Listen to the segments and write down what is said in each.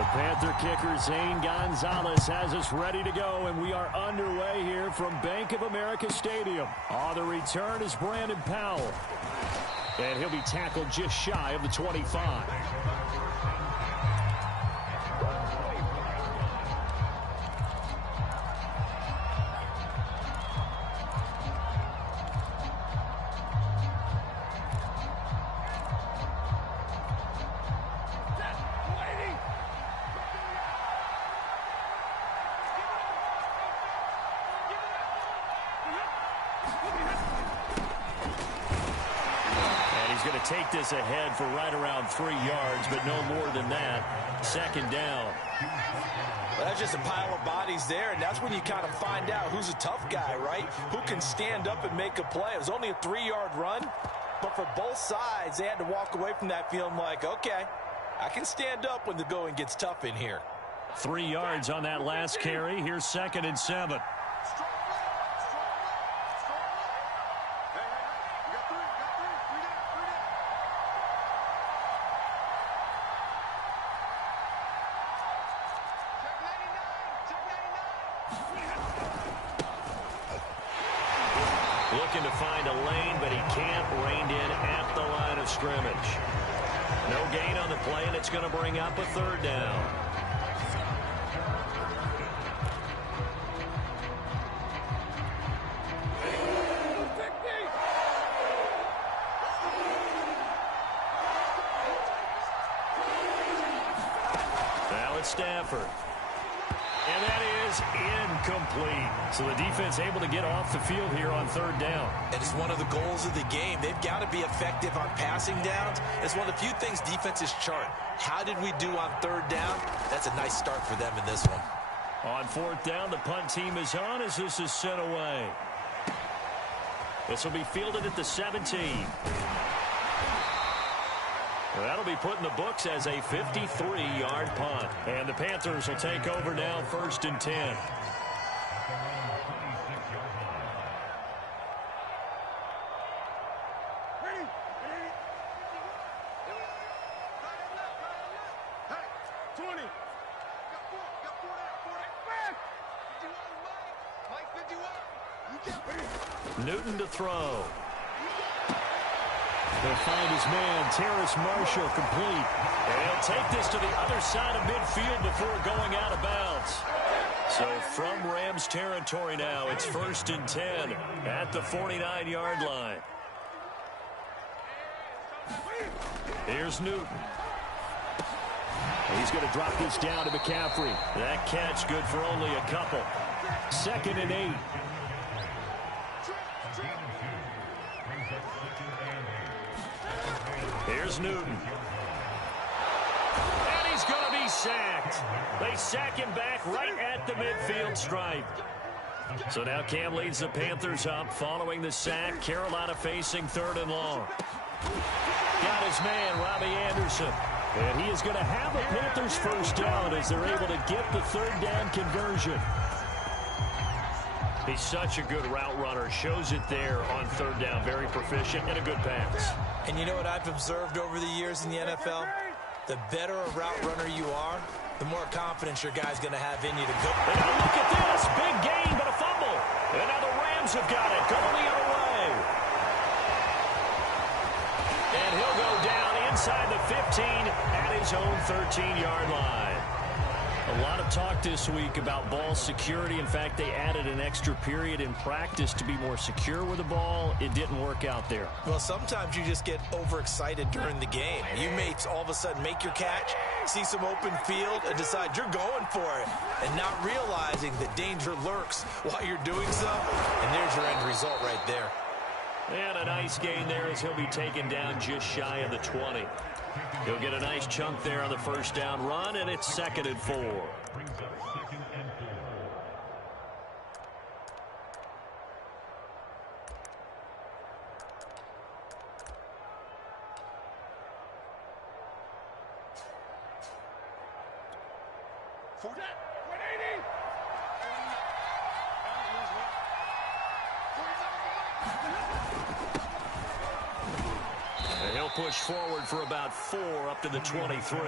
The Panther kicker, Zane Gonzalez, has us ready to go, and we are underway here from Bank of America Stadium. On the return is Brandon Powell, and he'll be tackled just shy of the 25. He's going to take this ahead for right around 3 yards, but no more than that. Second down. Well, that's just a pile of bodies there, and that's when you kind of find out who's a tough guy, right? Who can stand up and make a play. It was only a 3-yard run, but for both sides, they had to walk away from that feeling like, okay, I can stand up when the going gets tough in here. 3 yards on that last carry. Here's 2nd and 7. Looking to find a lane, but he can't. Reined in at the line of scrimmage. No gain on the play, and it's going to bring up a 3rd down. Now it's Stafford. And that is incomplete. So the defense able to get off the field here on 3rd down. And it's one of the goals of the game. They've got to be effective on passing downs. It's one of the few things defenses chart. How did we do on 3rd down? That's a nice start for them in this one. On 4th down, the punt team is on as this is sent away. This will be fielded at the 17. Well, that'll be put in the books as a 53-yard punt. And the Panthers will take over now, 1st and 10. Newton to throw. He'll find his man, Terrace Marshall, complete. And he'll take this to the other side of midfield before going out of bounds. So from Rams territory now, it's 1st and 10 at the 49-yard line. Here's Newton. He's going to drop this down to McCaffrey. That catch good for only a couple. 2nd and 8. Here's Newton. And he's going to be sacked. They sack him back right at the midfield stripe. So now Cam leads the Panthers up following the sack. Carolina facing 3rd and long. Got his man, Robbie Anderson. And he is going to have a Panthers 1st down as they're able to get the 3rd down conversion. He's such a good route runner. Shows it there on 3rd down. Very proficient and a good pass. And you know what I've observed over the years in the NFL? The better a route runner you are, the more confidence your guy's going to have in you to go. And now look at this. Big gain, but a fumble. And now the Rams have got it. Going the other way. And he'll go down inside the 15 at his own 13-yard line. A lot of talk this week about ball security. In fact, they added an extra period in practice to be more secure with the ball. It didn't work out there. Well, sometimes you just get overexcited during the game. You may all of a sudden make your catch, see some open field, and decide you're going for it, and not realizing that danger lurks while you're doing so. And there's your end result right there. And a nice gain there as he'll be taken down just shy of the 20. He'll get a nice chunk there on the 1st down run, and it's 2nd and 4. Push forward for about 4 up to the 23.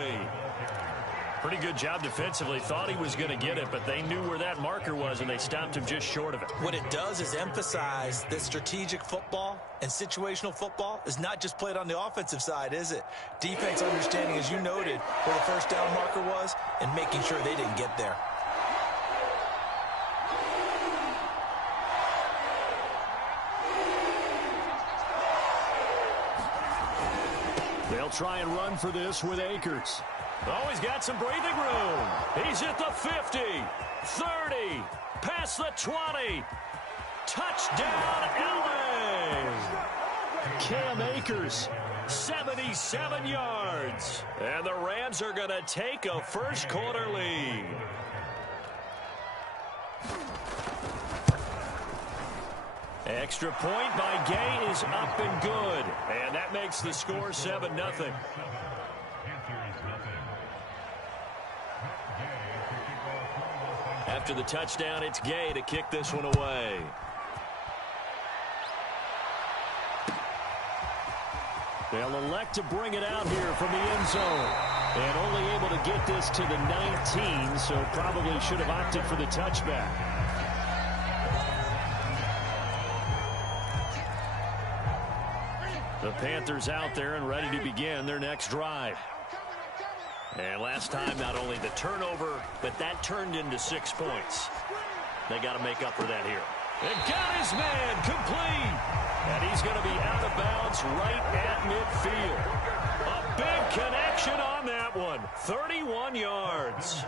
Pretty good job defensively. Thought he was going to get it, but they knew where that marker was, and they stopped him just short of it. What it does is emphasize that strategic football and situational football is not just played on the offensive side, is it? Defense understanding, as you noted, where the first down marker was and making sure they didn't get there. They'll try and run for this with Akers. Oh, he's got some breathing room. He's at the 50, 30, past the 20. Touchdown, LA! Cam Akers, 77 yards. And the Rams are going to take a first quarter lead. Extra point by Gay is up and good. And that makes the score 7-0. After the touchdown, it's Gay to kick this one away. They'll elect to bring it out here from the end zone. And only able to get this to the 19, so probably should have opted for the touchback. The Panthers out there and ready to begin their next drive. And last time, not only the turnover, but that turned into 6 points. They got to make up for that here. And got his man complete. And he's going to be out of bounds right at midfield. A big connection on that one. 31 yards.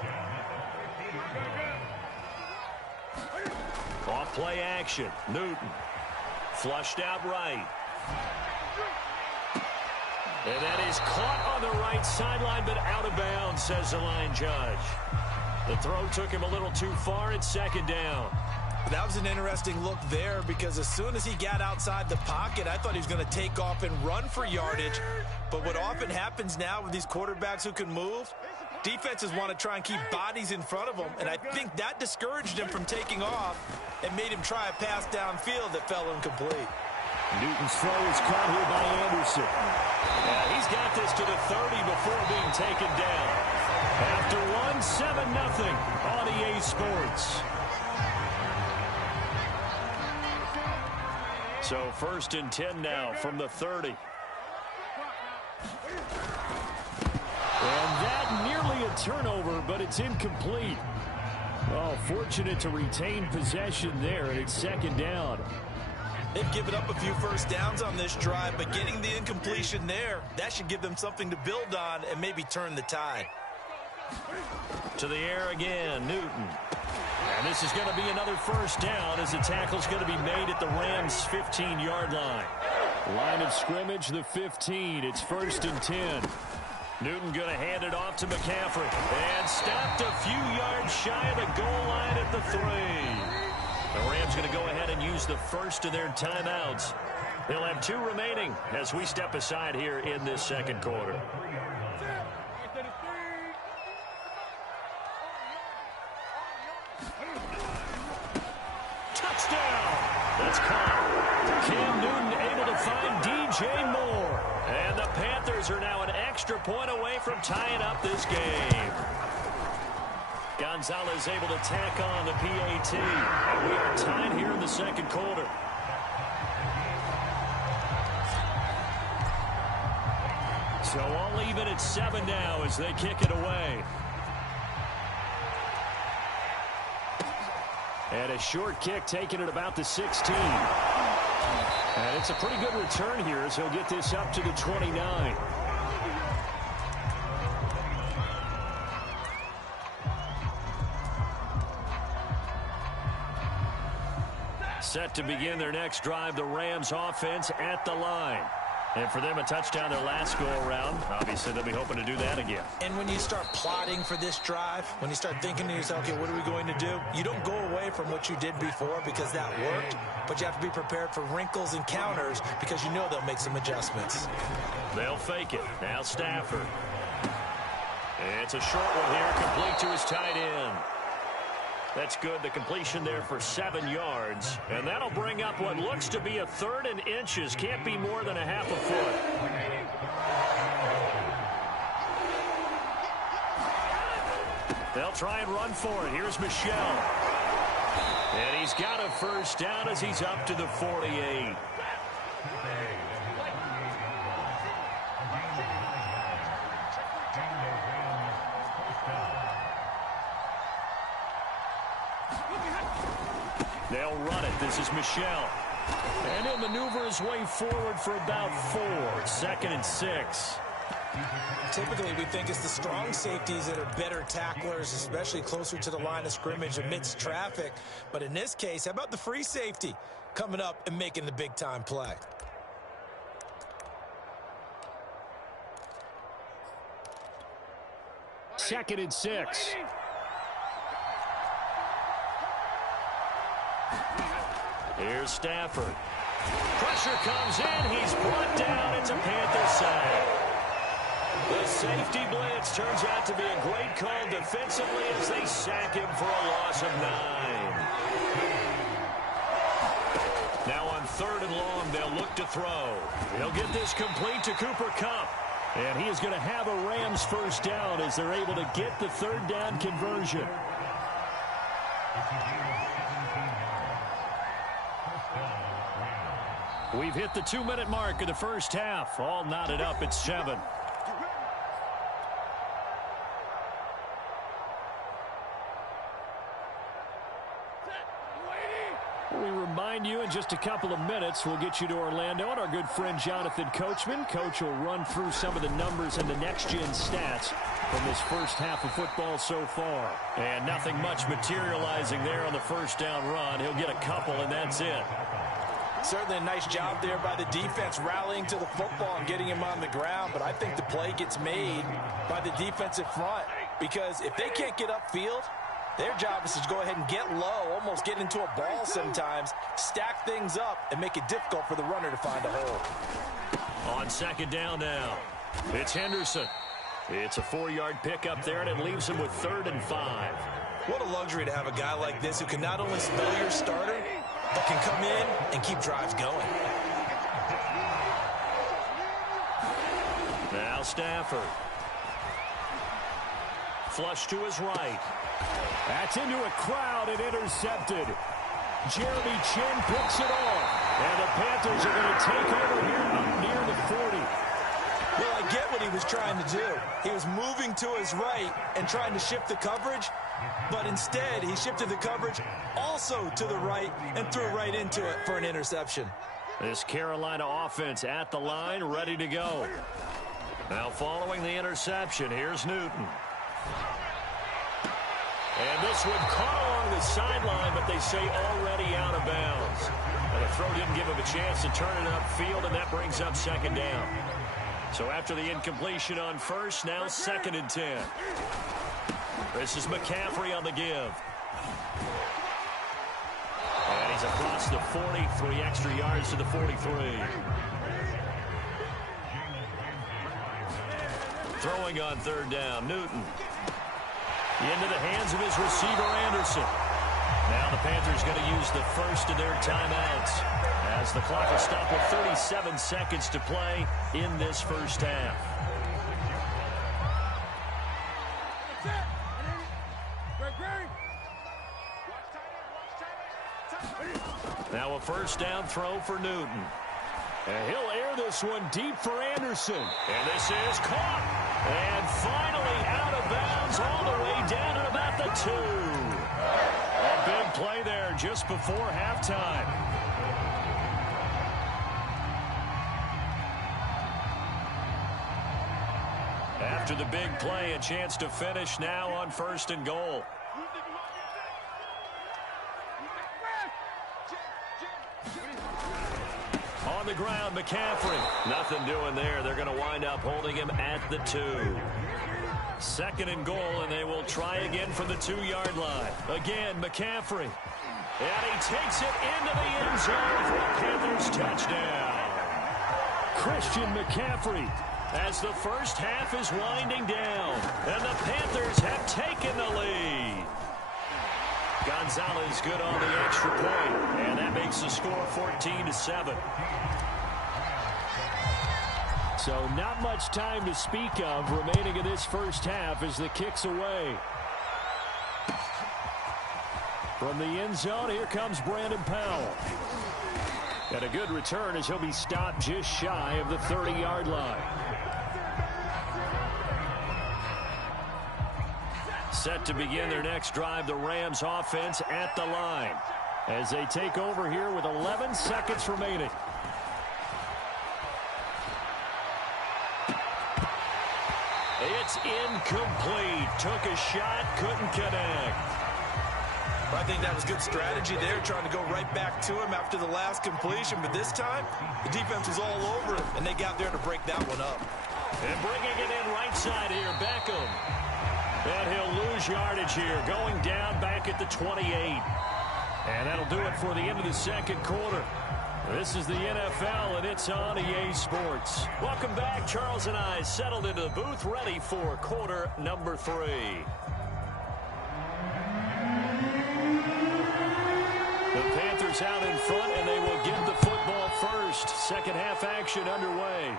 Off play action. Newton. Flushed out right. And that is caught on the right sideline, but out of bounds, says the line judge. The throw took him a little too far. It's second down. That was an interesting look there because as soon as he got outside the pocket, I thought he was going to take off and run for yardage. But what often happens now with these quarterbacks who can move, defenses want to try and keep bodies in front of them. And I think that discouraged him from taking off and made him try a pass downfield that fell incomplete. Newton's throw is caught here by Anderson. Yeah, he's got this to the 30 before being taken down. After one, 7-0 on EA Sports. So 1st and 10 now from the 30. And that nearly a turnover, but it's incomplete. Oh, fortunate to retain possession there, and it's second down. They've given up a few first downs on this drive, but getting the incompletion there, that should give them something to build on and maybe turn the tide. To the air again, Newton. And this is going to be another first down as the tackle's going to be made at the Rams' 15-yard line. Line of scrimmage, the 15. It's 1st and 10. Newton going to hand it off to McCaffrey. And stopped a few yards shy of the goal line at the 3. The Rams going to go ahead and use the first of their timeouts. They'll have 2 remaining as we step aside here in this second quarter. Touchdown! That's caught. Cam Newton able to find DJ Moore. And the Panthers are now an extra point away from tying up this game. Gonzalez able to tack on the PAT. And we are tied here in the second quarter. So all even at 7 now as they kick it away. And a short kick taken at about the 16. And it's a pretty good return here as he'll get this up to the 29. Set to begin their next drive, the Rams offense at the line. And for them, a touchdown their last go-around. Obviously, they'll be hoping to do that again. And when you start plotting for this drive, when you start thinking to yourself, okay, what are we going to do? You don't go away from what you did before because that worked, but you have to be prepared for wrinkles and counters because you know they'll make some adjustments. They'll fake it. Now Stafford. It's a short one here, complete to his tight end. That's good. The completion there for 7 yards. And that'll bring up what looks to be a 3rd and inches. Can't be more than a half a foot. try and run for it. Here's Michel. And he's got a first down as he's up to the 48. They'll run it. This is Michel. And he'll maneuver his way forward for about 4. 2nd and 6. Typically, we think it's the strong safeties that are better tacklers, especially closer to the line of scrimmage amidst traffic. But in this case, how about the free safety coming up and making the big-time play? Second and 6. Here's Stafford. Pressure comes in. He's brought down. It's a Panther sack. The safety blitz turns out to be a great call defensively as they sack him for a loss of 9. Now on 3rd and long, they'll look to throw. He'll get this complete to Cooper Kupp. And he is going to have a Rams first down as they're able to get the 3rd down conversion. We've hit the 2-minute mark of the first half. All knotted up at 7. We remind you in just a couple of minutes, we'll get you to Orlando and our good friend Jonathan Coachman. Coach will run through some of the numbers and the next-gen stats from this first half of football so far. And nothing much materializing there on the first down run. He'll get a couple, and that's it. Certainly a nice job there by the defense rallying to the football and getting him on the ground, but I think the play gets made by the defensive front because if they can't get upfield, their job is to go ahead and get low, almost get into a ball sometimes, stack things up, and make it difficult for the runner to find a hole. On 2nd down now, it's Henderson. It's a 4-yard pickup there, and it leaves him with 3rd and 5. What a luxury to have a guy like this who can not only spell your starter, but can come in and keep drives going. Now Stafford. Flush to his right. That's into a crowd and intercepted. Jeremy Chin picks it off. And the Panthers are going to take over here up near the 40. Well, I get what he was trying to do. He was moving to his right and trying to shift the coverage, but instead he shifted the coverage also to the right and threw right into it for an interception. This Carolina offense at the line, ready to go. Now following the interception, here's Newton. And this one caught along the sideline, but they say already out of bounds. And the throw didn't give him a chance to turn it upfield, and that brings up 2nd down. So after the incompletion on first, now 2nd and 10. This is McCaffrey on the give. And he's across the 40, 3 extra yards to the 43. Throwing on 3rd down, Newton. Into the hands of his receiver, Anderson. Now the Panthers going to use the first of their timeouts as the clock will stop with 37 seconds to play in this first half. Now a first down throw for Newton. And he'll air this one deep for Anderson. And this is caught. And finally out of bounds all the way down at about the 2. A big play there just before halftime. After the big play, a chance to finish now on 1st and goal. On the ground, McCaffrey. Nothing doing there. They're going to wind up holding him at the 2. 2nd and goal, and they will try again from the 2-yard line. Again, McCaffrey. And he takes it into the end zone for a Panthers touchdown. Christian McCaffrey as the first half is winding down. And the Panthers have taken the lead. Gonzalez good on the extra point, and that makes the score 14-7. So not much time to speak of remaining in this first half as the kick's away. From the end zone, here comes Brandon Powell. And a good return as he'll be stopped just shy of the 30-yard line. Set to begin their next drive, the Rams offense at the line as they take over here with 11 seconds remaining. It's incomplete. Took a shot, couldn't connect. I think that was good strategy there, trying to go right back to him after the last completion. But this time, the defense was all over him, and they got there to break that one up. And bringing it in right side here, Beckham. And he'll lose yardage here, going down back at the 28. And that'll do it for the end of the second quarter. This is the NFL, and it's on EA Sports. Welcome back. Charles and I settled into the booth, ready for quarter number 3. The Panthers out in front, and they will get the football first. Second half action underway.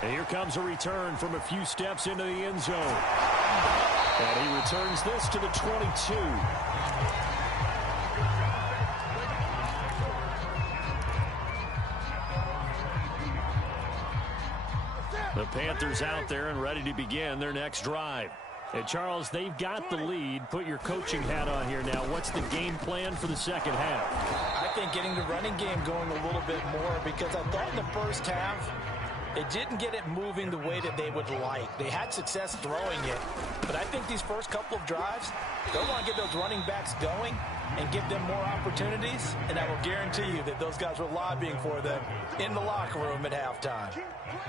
And here comes a return from a few steps into the end zone. And he returns this to the 22. The Panthers out there and ready to begin their next drive. And Charles, they've got the lead. Put your coaching hat on here now. What's the game plan for the second half? I think getting the running game going a little bit more, because I thought in the first half it didn't get it moving the way that they would like. They had success throwing it, but I think these first couple of drives, they'll want to get those running backs going and give them more opportunities, and I will guarantee you that those guys were lobbying for them in the locker room at halftime.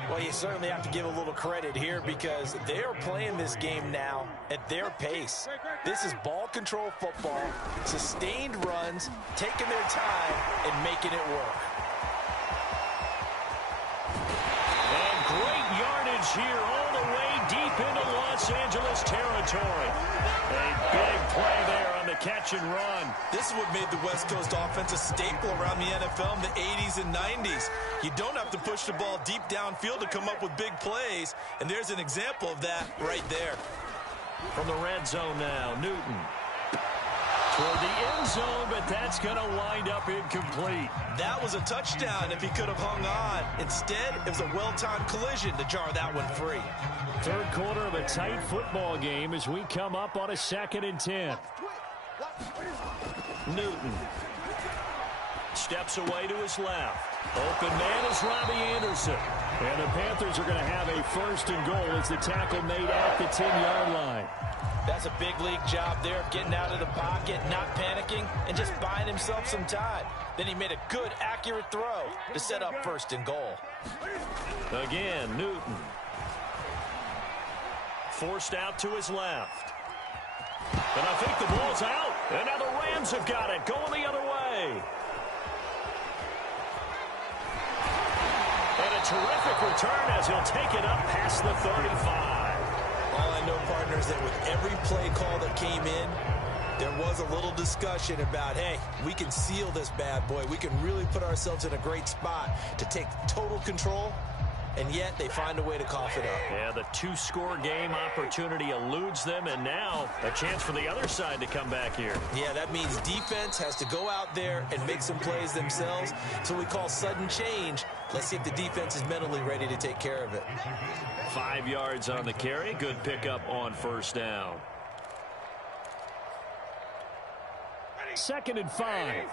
Well, you certainly have to give a little credit here, because they are playing this game now at their pace. This is ball control football, sustained runs, taking their time and making it work. And great yardage here all the way deep into Los Angeles territory. A big play there on the catch and run. This is what made the West Coast offense a staple around the NFL in the 80s and 90s. You don't have to push the ball deep downfield to come up with big plays, and there's an example of that right there. From the red zone now, Newton. Toward the end zone, but that's going to wind up incomplete. That was a touchdown if he could have hung on. Instead, it was a well-timed collision to jar that one free. Third quarter of a tight football game as we come up on a 2nd and 10. Newton steps away to his left. Open man is Robbie Anderson. And the Panthers are going to have a 1st and goal as the tackle made at the 10-yard line. That's a big league job there of getting out of the pocket, not panicking, and just buying himself some time. Then he made a good, accurate throw to set up 1st and goal. Again, Newton. Forced out to his left. And I think the ball's out. And now the Rams have got it, going the other way. And a terrific return as he'll take it up past the 35. All I know, partners, that with every play call that came in, there was a little discussion about, hey, we can seal this bad boy. We can really put ourselves in a great spot to take total control, and yet they find a way to cough it up. Yeah, the 2-score game opportunity eludes them, and now a chance for the other side to come back here. Yeah, that means defense has to go out there and make some plays themselves. So we call sudden change. Let's see if the defense is mentally ready to take care of it. 5 yards on the carry. Good pickup on 1st down. 2nd and 5.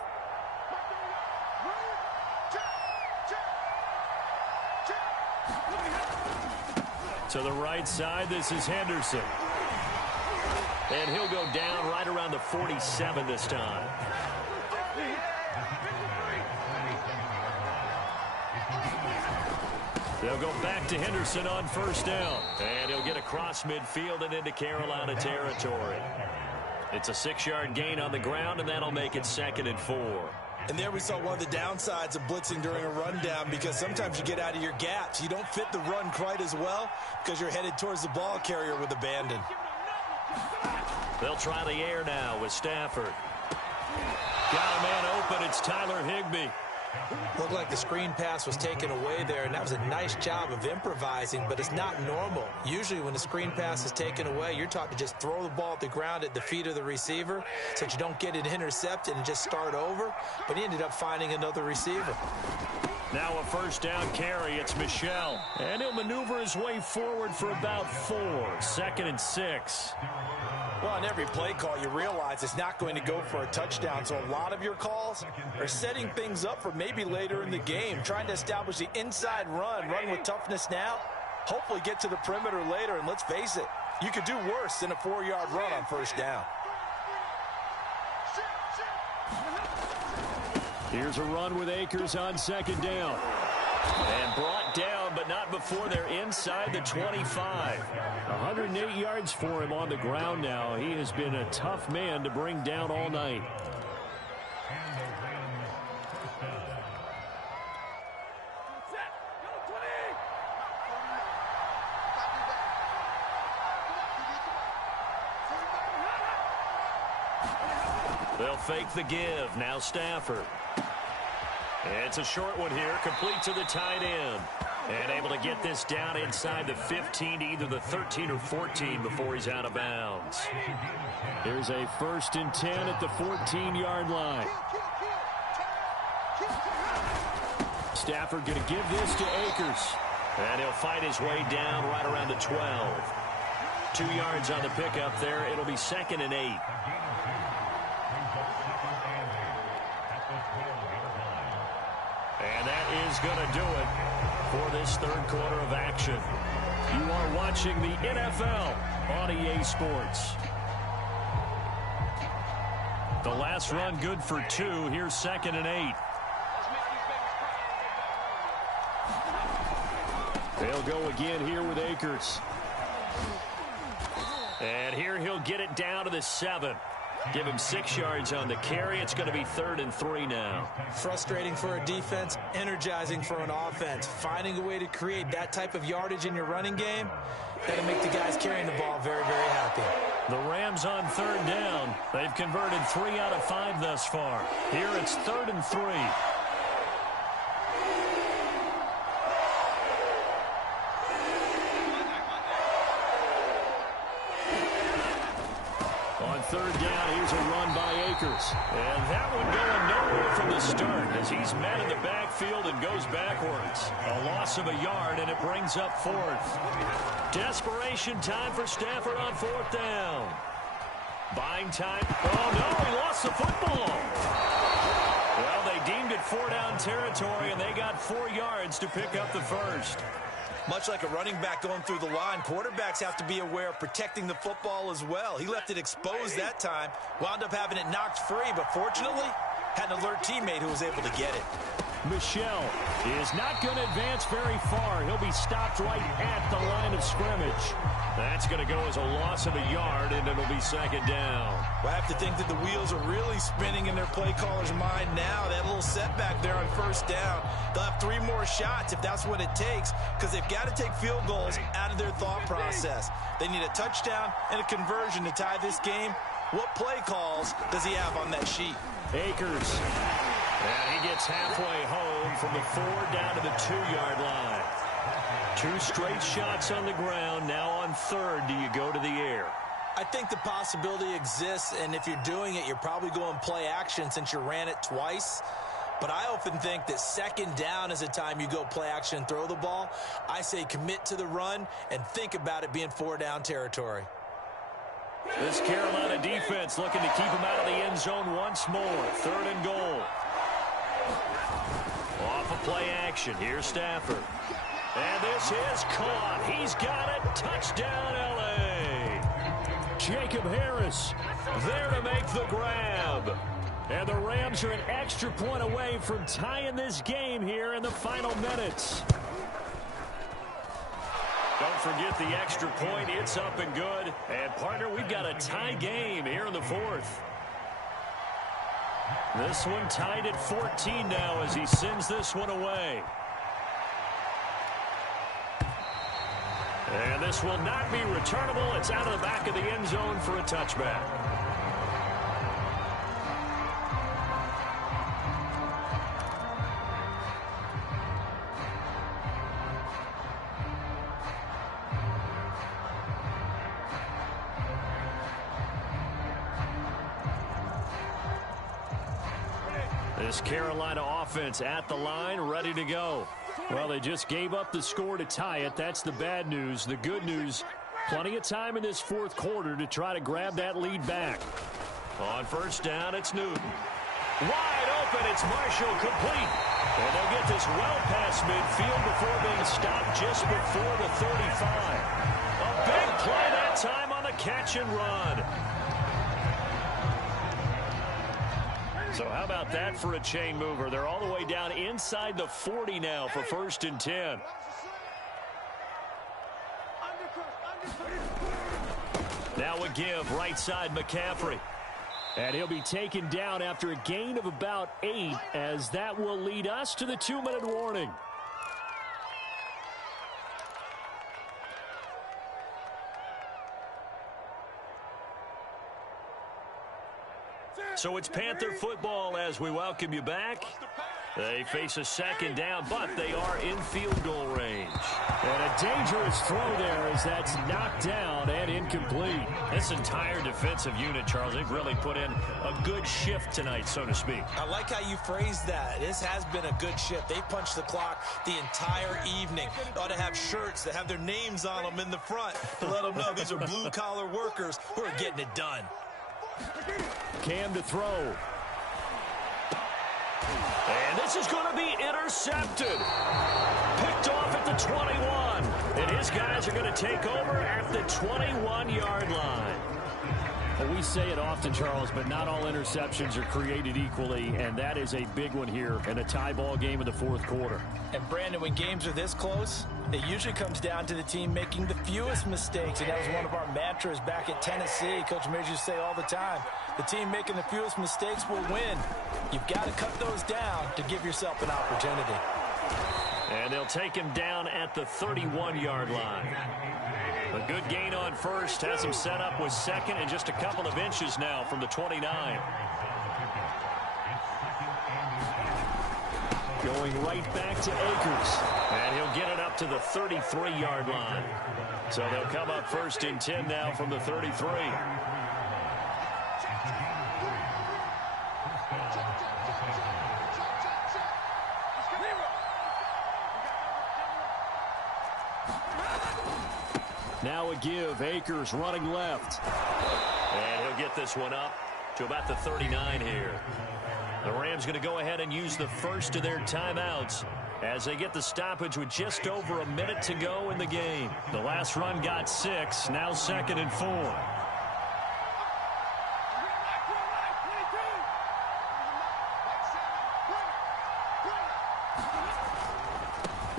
To the right side, this is Henderson. And he'll go down right around the 47 this time. They'll go back to Henderson on 1st down. And he'll get across midfield and into Carolina territory. It's a 6-yard gain on the ground, and that'll make it 2nd and 4. And there we saw one of the downsides of blitzing during a rundown, because sometimes you get out of your gaps. You don't fit the run quite as well because you're headed towards the ball carrier with abandon. They'll try the air now with Stafford. Got a man open. It's Tyler Higbee. Looked like the screen pass was taken away there, and that was a nice job of improvising, but it's not normal. Usually when the screen pass is taken away, you're taught to just throw the ball at the ground at the feet of the receiver so that you don't get it intercepted and just start over, but he ended up finding another receiver. Now a first down carry. It's Michel. And he'll maneuver his way forward for about 4. 2nd and 6. Well, on every play call, you realize it's not going to go for a touchdown. So a lot of your calls are setting things up for maybe later in the game, trying to establish the inside run with toughness now, hopefully get to the perimeter later. And let's face it, you could do worse than a 4-yard run on first down. Here's a run with Akers on 2nd down. And brought down, but not before they're inside the 25. 108 yards for him on the ground now. He has been a tough man to bring down all night. They'll fake the give. Now Stafford. It's a short one here, complete to the tight end. And able to get this down inside the 15 to either the 13 or 14 before he's out of bounds. Here's a 1st and 10 at the 14-yard line. Stafford going to give this to Akers. And he'll fight his way down right around the 12. 2 yards on the pickup there. It'll be 2nd and 8. And that is going to do it for this 3rd quarter of action. You are watching the NFL on EA Sports. The last run good for 2. Here's 2nd and 8. They'll go again here with Akers. And here he'll get it down to the 7. Give him 6 yards on the carry. It's going to be 3rd and 3 now. Frustrating for a defense, energizing for an offense. Finding a way to create that type of yardage in your running game, that'll make the guys carrying the ball very, very happy. The Rams on 3rd down. They've converted 3 out of 5 thus far. Here it's 3rd and 3. On 3rd down, here's a run by Akers. And that one going nowhere from the start as he's met in the backfield and goes backwards. A loss of a yard, and it brings up 4th. Desperation time for Stafford on 4th down. Buying time. Oh, no, he lost the football. Well, they deemed it 4-down territory, and they got 4 yards to pick up the first. Much like a running back going through the line, quarterbacks have to be aware of protecting the football as well. He left it exposed that time, wound up having it knocked free, but fortunately, had an alert teammate who was able to get it. Michel is not going to advance very far. He'll be stopped right at the line of scrimmage. That's going to go as a loss of a yard, and it'll be 2nd down. Well, I have to think that the wheels are really spinning in their play caller's mind now. That little setback there on 1st down. They'll have 3 more shots if that's what it takes, because they've got to take field goals out of their thought process. They need a touchdown and a conversion to tie this game. What play calls does he have on that sheet? Akers. And he gets halfway home from the 4 down to the 2-yard line. 2 straight shots on the ground. Now on 3rd, do you go to the air? I think the possibility exists, and if you're doing it, you're probably going play action since you ran it twice. But I often think that 2nd down is a time you go play action and throw the ball. I say commit to the run and think about it being 4-down territory. This Carolina defense looking to keep him out of the end zone once more. 3rd and goal. Off of play action. Here's Stafford. And this is caught. He's got it. Touchdown, L.A. Jacob Harris there to make the grab. And the Rams are an extra point away from tying this game here in the final minutes. Don't forget the extra point. It's up and good. And, partner, we've got a tie game here in the 4th. This one tied at 14 now as he sends this one away. And this will not be returnable. It's out of the back of the end zone for a touchback. This Carolina offense at the line, ready to go. Well, they just gave up the score to tie it. That's the bad news. The good news, plenty of time in this fourth quarter to try to grab that lead back. On first down, it's Newton. Wide open, it's Marshall, complete. And they'll get this well past midfield before being stopped just before the 35. A big play that time on the catch and run. So how about that for a chain mover? They're all the way down inside the 40 now for 1st and 10. Now a give, right side McCaffrey. And he'll be taken down after a gain of about 8, as that will lead us to the 2-minute warning. So it's Panther football as we welcome you back. They face a second down, but they are in field goal range. And a dangerous throw there as that's knocked down and incomplete. This entire defensive unit, Charles, they've really put in a good shift tonight, so to speak. I like how you phrased that. This has been a good shift. They punched the clock the entire evening. They ought to have shirts that have their names on them in the front to let them know these are blue-collar workers who are getting it done. Cam to throw. And this is going to be intercepted. Picked off at the 21. And his guys are going to take over at the 21-yard line. Well, we say it often, Charles, but not all interceptions are created equally, and that is a big one here in a tie ball game in the fourth quarter. And, Brandon, when games are this close, it usually comes down to the team making the fewest mistakes, and that was one of our mantras back at Tennessee. Coach Mears used to say all the time, the team making the fewest mistakes will win. You've got to cut those down to give yourself an opportunity. And they'll take him down at the 31-yard line. A good gain on first has him set up with second and just a couple of inches now from the 29. Going right back to Akers. And he'll get it up to the 33-yard line. So they'll come up 1st and 10 now from the 33. Now a give. Akers running left. And he'll get this one up to about the 39 here. The Rams going to go ahead and use the first of their timeouts as they get the stoppage with just over a minute to go in the game. The last run got 6. Now 2nd and 4.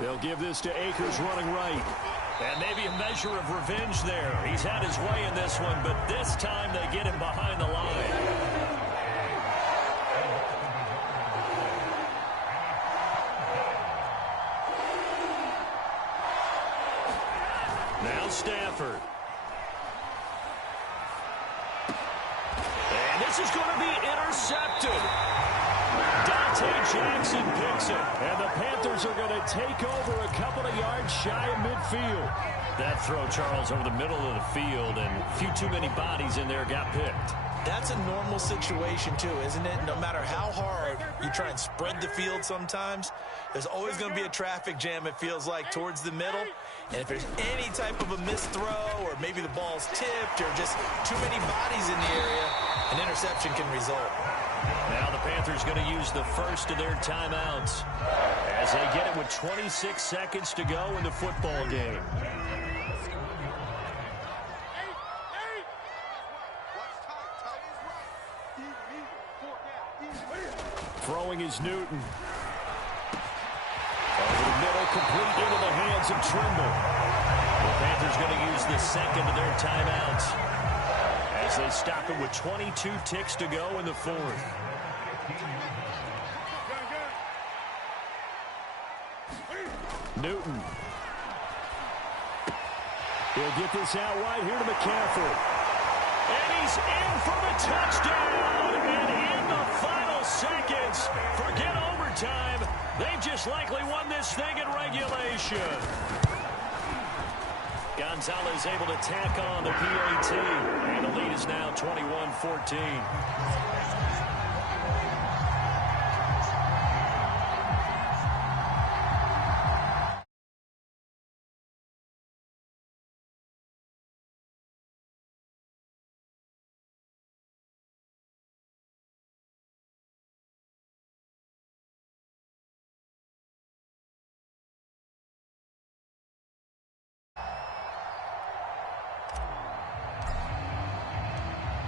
They'll give this to Akers running right. And maybe a measure of revenge there. He's had his way in this one, but this time they get him behind the line. Now Stafford. And this is going to be intercepted. Dante Jackson picks it, and the Panthers are going to take over a couple of yards shy of midfield. That throw, Charles, over the middle of the field, and a few too many bodies in there got picked. That's a normal situation, too, isn't it? No matter how hard you try and spread the field sometimes, there's always going to be a traffic jam, it feels like, towards the middle. And if there's any type of a missed throw or maybe the ball's tipped or just too many bodies in the area, an interception can result. Now the Panthers going to use the first of their timeouts as they get it with 26 seconds to go in the football game. Throwing is Newton. Over the middle, complete into the hands of Trimble. The Panthers going to use the second of their timeouts as they stop it with 22 ticks to go in the fourth. Newton. He'll get this out wide here to McCaffrey. And he's in for the touchdown. And in the final seconds, forget overtime. They've just likely won this thing in regulation. Gonzalez able to tack on the PAT. And the lead is now 21-14.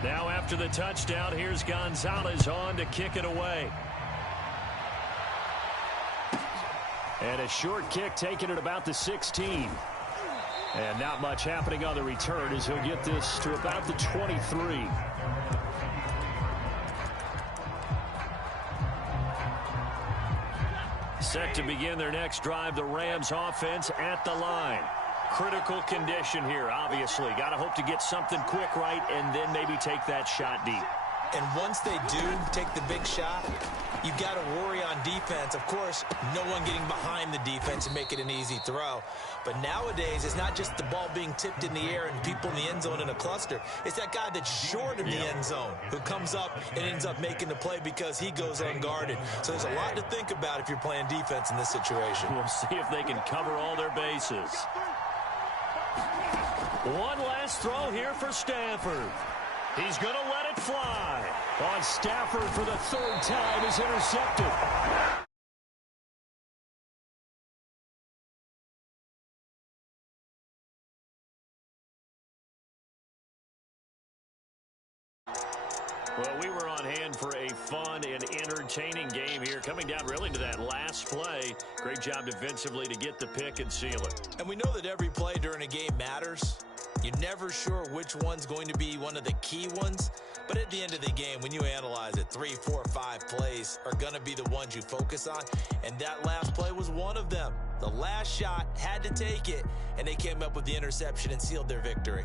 Now after the touchdown, here's Gonzalez on to kick it away. And a short kick taken at about the 16. And not much happening on the return as he'll get this to about the 23. Set to begin their next drive, the Rams offense at the line. Critical condition here, obviously. Got to hope to get something quick right and then maybe take that shot deep. And once they do take the big shot, you've got to worry on defense. Of course, no one getting behind the defense and make it an easy throw. But nowadays, it's not just the ball being tipped in the air and people in the end zone in a cluster. It's that guy that's short of the end zone who comes up and ends up making the play because he goes unguarded. So there's a lot to think about if you're playing defense in this situation. We'll see if they can cover all their bases. One last throw here for Stafford. He's going to let it fly. On Stafford for the third time is intercepted. Well, we were on hand for a fun and entertaining game here. Coming down really to that last play. Great job defensively to get the pick and seal it. And we know that every play during a game matters. You're never sure which one's going to be one of the key ones. But at the end of the game, when you analyze it, 3, 4, 5 plays are going to be the ones you focus on. And that last play was one of them. The last shot had to take it, and they came up with the interception and sealed their victory.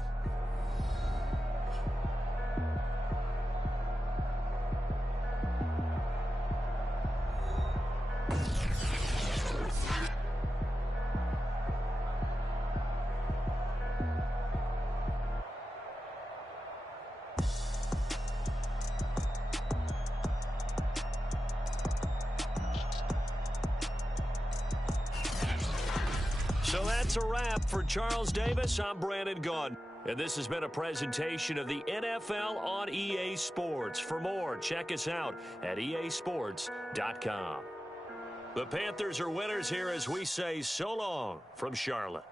So that's a wrap for Charles Davis. I'm Brandon Gunn. And this has been a presentation of the NFL on EA Sports. For more, check us out at easports.com. The Panthers are winners here as we say so long from Charlotte.